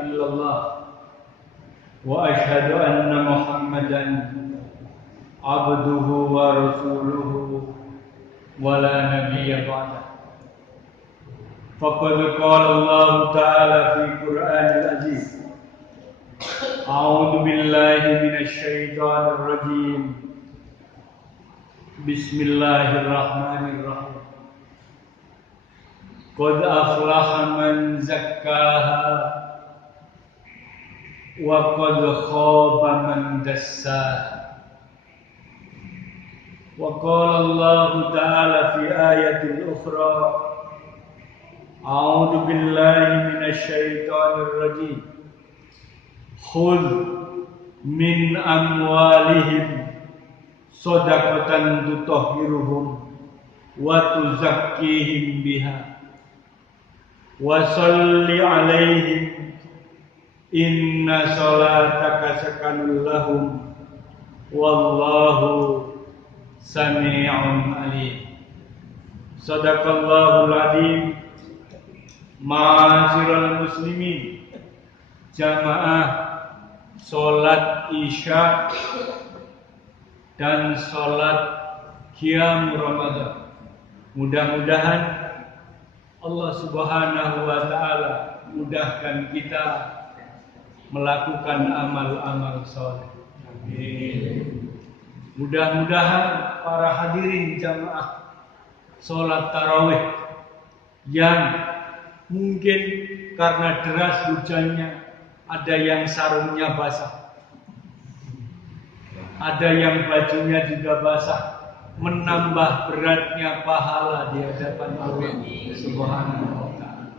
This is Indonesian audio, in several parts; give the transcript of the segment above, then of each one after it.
إلا الله وأشهد أن محمدا عبده ورسوله ولا نبي بعده فقد قال الله تعالى في القرآن العزيز أعوذ بالله من الشيطان الرجيم بسم الله الرحمن الرحيم قد أفلح من زكاها وقد خاب من دساها وقال الله تعالى في آية أخرى أعوذ بالله من الشيطان الرجيم خذ من أموالهم صدقة تطهرهم وتزكيهم بها وصل عليهم إن صلاتك سكن لهم والله سميع عليم صدق الله العظيم. Ma'asyiral muslimin, jamaah sholat isya dan sholat qiyam Ramadan. Mudah-mudahan Allah Subhanahu wa Ta'ala mudahkan kita melakukan amal-amal soleh. Mudah-mudahan para hadirin jamaah sholat tarawih yang mungkin karena deras hujannya ada yang sarungnya basah, ada yang bajunya juga basah, menambah beratnya pahala di hadapan Allah Subhanahu wa Ta'ala.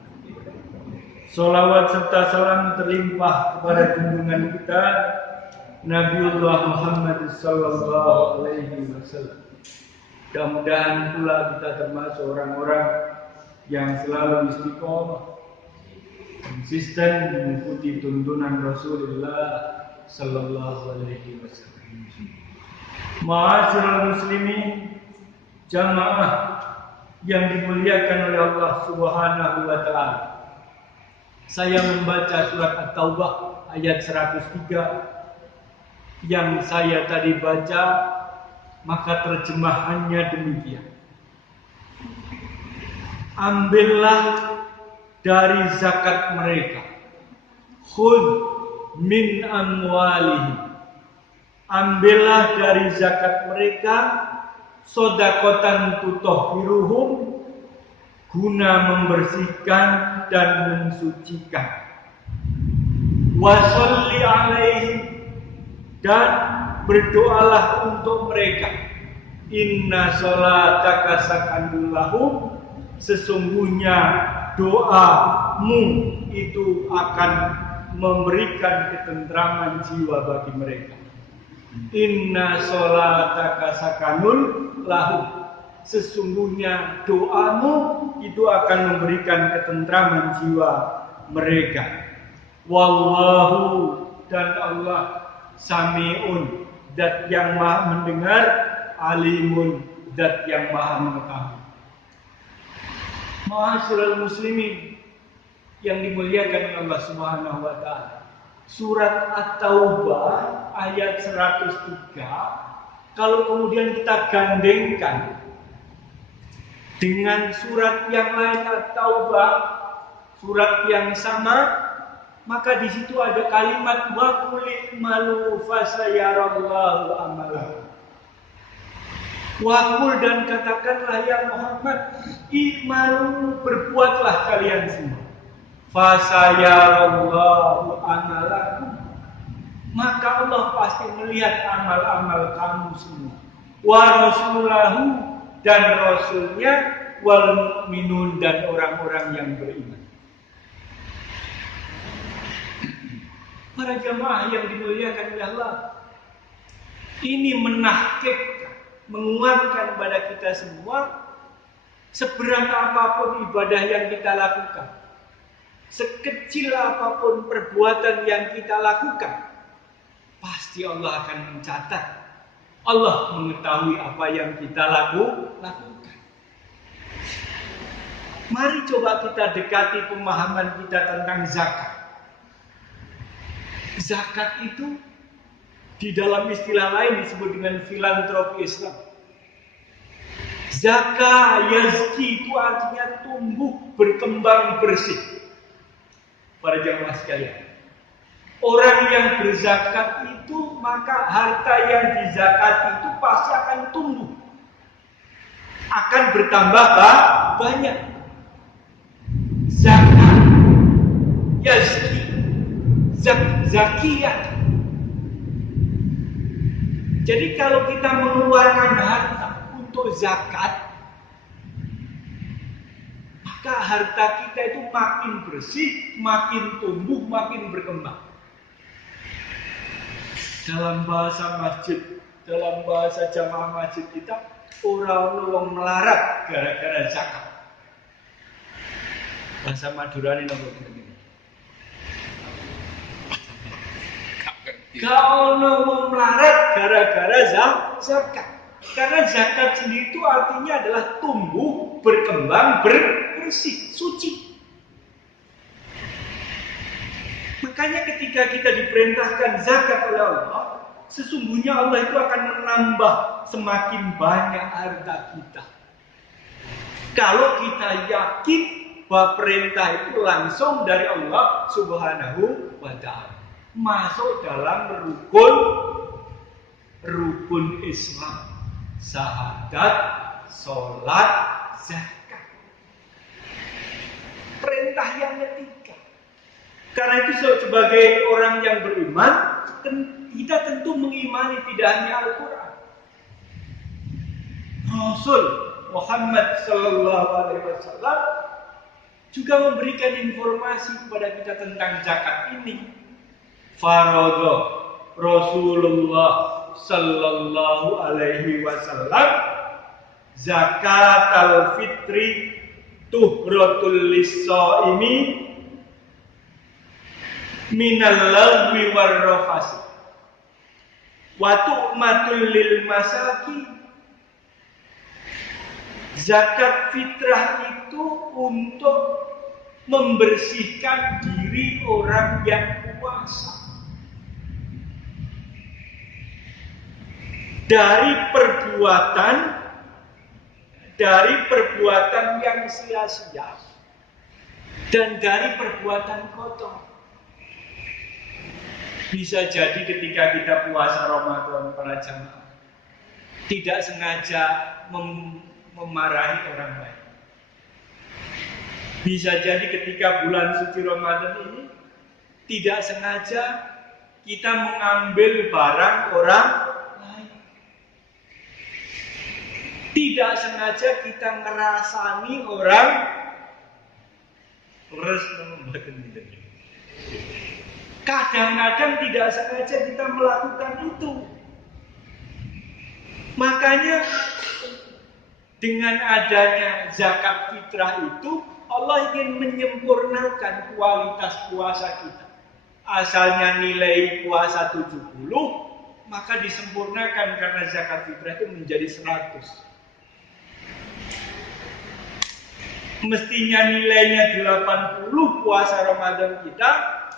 Sholawat serta salam terlimpah kepada junjungan kita Nabiullah Muhammad sallallahu alaihi wasallam. Mudah-mudahan pula kita termasuk orang-orang yang selalu istiqomah, konsisten mengikuti tuntunan Rasulullah sallallahu alaihi wasallam. Ma'asyiral muslimin, jamaah yang dimuliakan oleh Allah Subhanahu wa Ta'ala. Saya membaca surat At-Taubah ayat 103 yang saya tadi baca, maka terjemahannya demikian. Ambillah dari zakat mereka, khudh min amwalihim, ambillah dari zakat mereka, sodakotan tutahhiruhum, guna membersihkan dan mensucikan, wasolli alaihim, dan berdoalah untuk mereka, inna sholataka sakanun lahum, sesungguhnya doamu itu akan memberikan ketentraman jiwa bagi mereka. Inna sholataka sakanun lahum, sesungguhnya doamu itu akan memberikan ketentraman jiwa mereka. Wallahu, dan Allah sami'un, zat yang maha mendengar, alimun, zat yang maha mengetahui. Ma'asyiral muslimin yang dimuliakan oleh Allah Subhanahu wa Ta'ala. Surat At-Taubah ayat 103, kalau kemudian kita gandengkan dengan surat yang lain At-Taubah, surat yang sama, maka di situ ada kalimat wa qul i'malu fasayarallahu amalakum. Wakul, dan katakanlah ya Muhammad, i'malu, berbuatlah kalian semua, fasayarallahu amalakum, maka Allah pasti melihat amal-amal kamu semua, wa rasulahu, dan rasulnya, wal mu'minun, dan orang-orang yang beriman. Para jamaah yang dimuliakan oleh Allah, ini menahkik, menguatkan pada kita semua, seberat apapun ibadah yang kita lakukan, sekecil apapun perbuatan yang kita lakukan, pasti Allah akan mencatat. Allah mengetahui apa yang kita lakukan. Mari coba kita dekati pemahaman kita tentang zakat. Zakat itu di dalam istilah lain disebut dengan filantropi Islam. Zakat, yazki itu artinya tumbuh, berkembang, bersih. Para jamaah sekalian, orang yang berzakat itu, maka harta yang dizakati itu pasti akan tumbuh, akan bertambah banyak. Zakat, yazki, zakiyah. Jadi kalau kita mengeluarkan harta untuk zakat, maka harta kita itu makin bersih, makin tumbuh, makin berkembang. Dalam bahasa masjid, dalam bahasa jamaah masjid kita, orang melarat gara-gara zakat. Bahasa Madura ini nomor gini. Kalau orang melarat gara-gara zakat. Karena zakat sendiri itu artinya adalah tumbuh, berkembang, bersih, suci. Makanya ketika kita diperintahkan zakat oleh Allah, sesungguhnya Allah itu akan menambah semakin banyak harta kita. Kalau kita yakin bahwa perintah itu langsung dari Allah Subhanahu wa ta'ala, masuk dalam rukun Islam. Syahadat, sholat, zakat. Perintah yang ketiga. Karena itu sebagai orang yang beriman, kita tentu mengimani tidak hanya Al-Quran. Rasul Muhammad Sallallahu Alaihi Wasallam juga memberikan informasi kepada kita tentang zakat ini. Faradha Rasulullah Sallallahu Alaihi Wasallam zakat al-fitri tuhratul lis-shaimi minal lagwi war rafasi wa tu'matul lil masaki. Zakat fitrah itu untuk membersihkan diri orang yang puasa dari perbuatan yang sia-sia dan dari perbuatan kotor. Bisa jadi ketika kita puasa Ramadan para jamaah tidak sengaja memarahi orang lain. Bisa jadi ketika bulan suci Ramadan ini tidak sengaja kita mengambil barang orang lain. Tidak sengaja kita ngerasani orang kadang-kadang tidak sengaja kita melakukan itu. Makanya dengan adanya zakat fitrah itu Allah ingin menyempurnakan kualitas puasa kita. Asalnya nilai puasa 70, maka disempurnakan karena zakat fitrah itu menjadi 100. Mestinya nilainya 80 puasa Ramadan kita,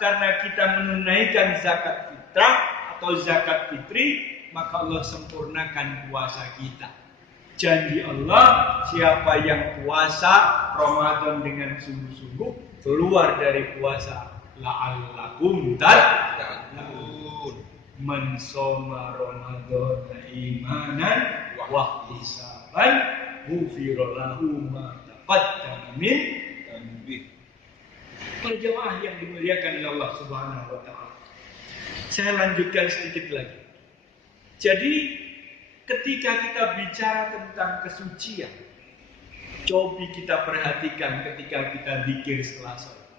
karena kita menunaikan zakat fitrah atau zakat fitri, maka Allah sempurnakan puasa kita. Janji Allah, siapa yang puasa Ramadan dengan sungguh-sungguh, keluar dari puasa, la'allakum tattaqun, man shoma Ramadan imanan wa ihtisaban ghufira lahu ma taqaddama min dhanbihi. Perjamaah yang dimuliakan oleh Allah Subhanahu wa taala. Saya lanjutkan sedikit lagi. Jadi ketika kita bicara tentang kesucian, coba kita perhatikan ketika kita zikir setelah salat.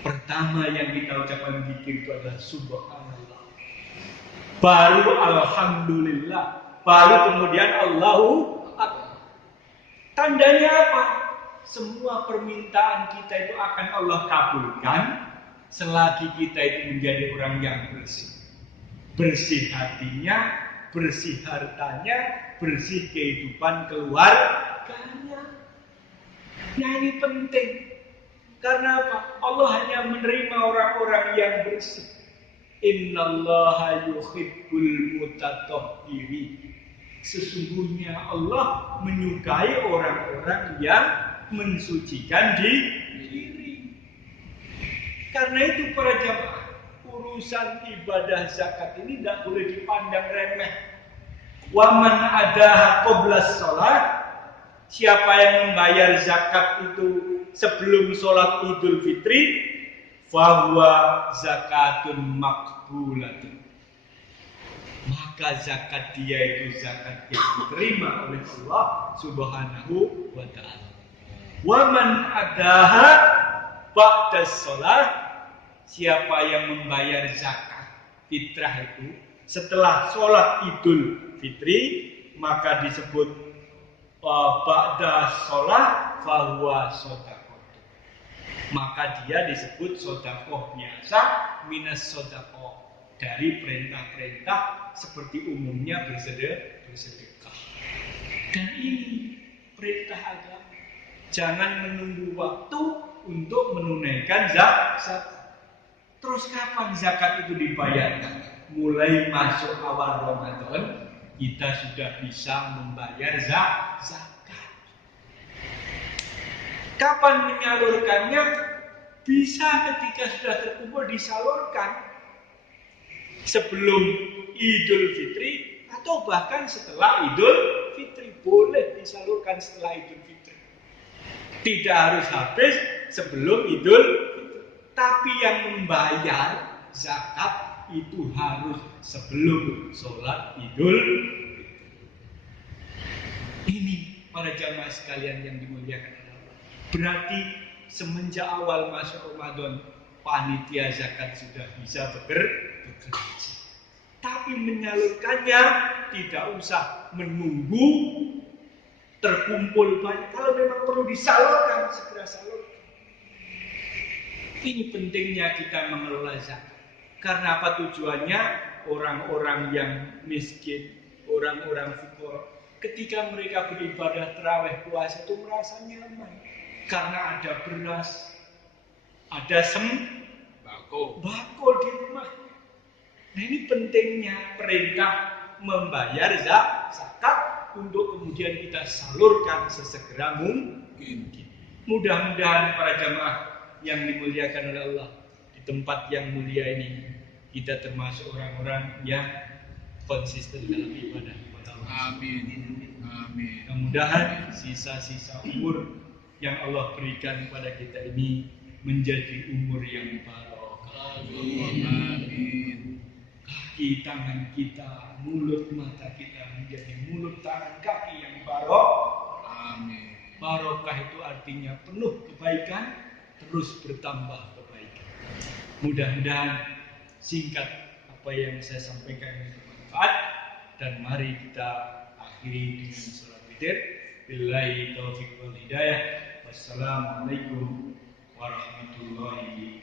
Pertama yang kita ucapkan zikir itu adalah subhanallah. Baru alhamdulillah, baru kemudian Allahu akbar. Tandanya apa? Semua permintaan kita itu akan Allah kabulkan selagi kita itu menjadi orang yang bersih. Bersih hatinya, bersih hartanya, bersih kehidupan keluarganya. Nah ini penting. Karena apa? Allah hanya menerima orang-orang yang bersih. Innallaha yuhibbul mutatahhirin. Sesungguhnya Allah menyukai orang-orang yang mensucikan diri. Karena itu para jamaah, urusan ibadah zakat ini tidak boleh dipandang remeh. Waman adaha qoblas sholat, siapa yang membayar zakat itu sebelum sholat Idul Fitri, fahuwa zakatun makbulatun, maka zakat dia itu zakat yang diterima oleh Allah Subhanahu wa ta'ala. Waman adaha ba'da sholat, siapa yang membayar zakat fitrah itu setelah sholat Idul Fitri, maka disebut ba'da sholat fahuwa sodakoh, maka dia disebut sodakoh biasa, minas sodakoh, dari perintah-perintah seperti umumnya bersedekah. Dan ini perintah agama. Jangan menunggu waktu untuk menunaikan zakat. Terus kapan zakat itu dibayarkan? Mulai masuk awal Ramadan, kita sudah bisa membayar zakat. Kapan menyalurkannya? Bisa ketika sudah terkumpul disalurkan sebelum Idul Fitri atau bahkan setelah Idul Fitri. Boleh disalurkan setelah Idul Fitri. Tidak harus habis sebelum Idul Fitri. Tapi yang membayar zakat itu harus sebelum sholat Idul Fitri. Ini para jamaah sekalian yang dimuliakan Allah. Berarti semenjak awal masuk Ramadan, panitia zakat sudah bisa bekerja. Tapi menyalurkannya tidak usah menunggu terkumpul banyak. Kalau memang perlu disalurkan, segera salurkan. Ini pentingnya kita mengelola zakat. Karena apa tujuannya? Orang-orang yang miskin, orang-orang fakir, ketika mereka beribadah tarawih puasa itu merasa nyaman. Karena ada beras, ada bako di rumah. Nah, ini pentingnya perintah membayar zakat untuk kemudian kita salurkan sesegera mungkin. Mudah-mudahan para jamaah yang dimuliakan oleh Allah, di tempat yang mulia ini kita termasuk orang-orang yang konsisten dalam ibadah kepada Allah. Amin. Amin. Mudah-mudahan sisa-sisa umur yang Allah berikan kepada kita ini menjadi umur yang barokah. Amin. Kaki tangan kita, mulut mata kita menjadi mulut tangan kaki yang barokah. Amin. Barokah itu artinya penuh kebaikan, terus bertambah kebaikan. Mudah-mudahan singkat apa yang saya sampaikan ini bermanfaat, dan mari kita akhiri dengan salat witir. Billahi taufiq wal hidayah. Wassalamualaikum warahmatullahi wabarakatuh.